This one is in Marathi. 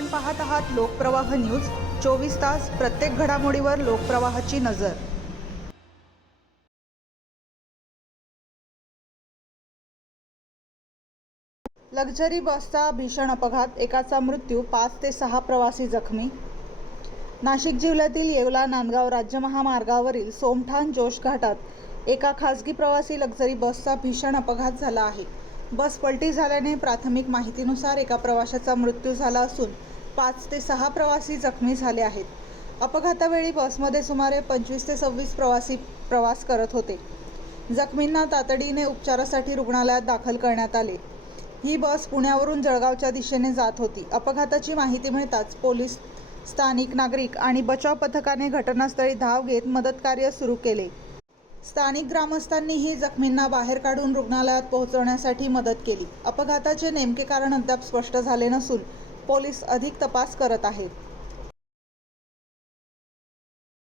आपण पाहत आहात लोकप्रवाह न्यूज। 24 तास प्रत्येक घडामोडीवर लोकप्रवाहाची नजर। लक्झरी बसचा भीषण अपघात, एकाचा मृत्यू, 5 ते 6 प्रवासी जखमी। नाशिक जिल्ह्यातील येवला नांदगाव राज्य महामार्गावरील सोमठाण जोश घाटात एका खासगी प्रवासी लक्झरी बसचा भीषण अपघात झाला आहे। बस पलटी झाल्याने प्राथमिक माहितीनुसार एका प्रवाशाचा मृत्यू झाला असून 5 ते 6 प्रवासी जखमी झाले आहेत। अपघातावेळी बसमध्ये सुमारे 25 ते 26 प्रवासी प्रवास करत होते। जखमींना तातडीने उपचारासाठी रुग्णालयात दाखल करण्यात आले। ही बस पुण्यावरून जळगावच्या दिशेने जात होती। अपघाताची माहिती मिळताच पोलीस, स्थानिक नागरिक आणि बचाव पथकाने घटनास्थळी धाव घेत मदतकार्य सुरू केले। स्थानिक ग्रामस्थांनीही जखमींना बाहेर काढून रुग्णालयात पोहोचवण्यासाठी मदत केली। अपघाताचे नेमके कारण अद्याप स्पष्ट झाले नसून पोलीस अधिक तपास करत आहेत।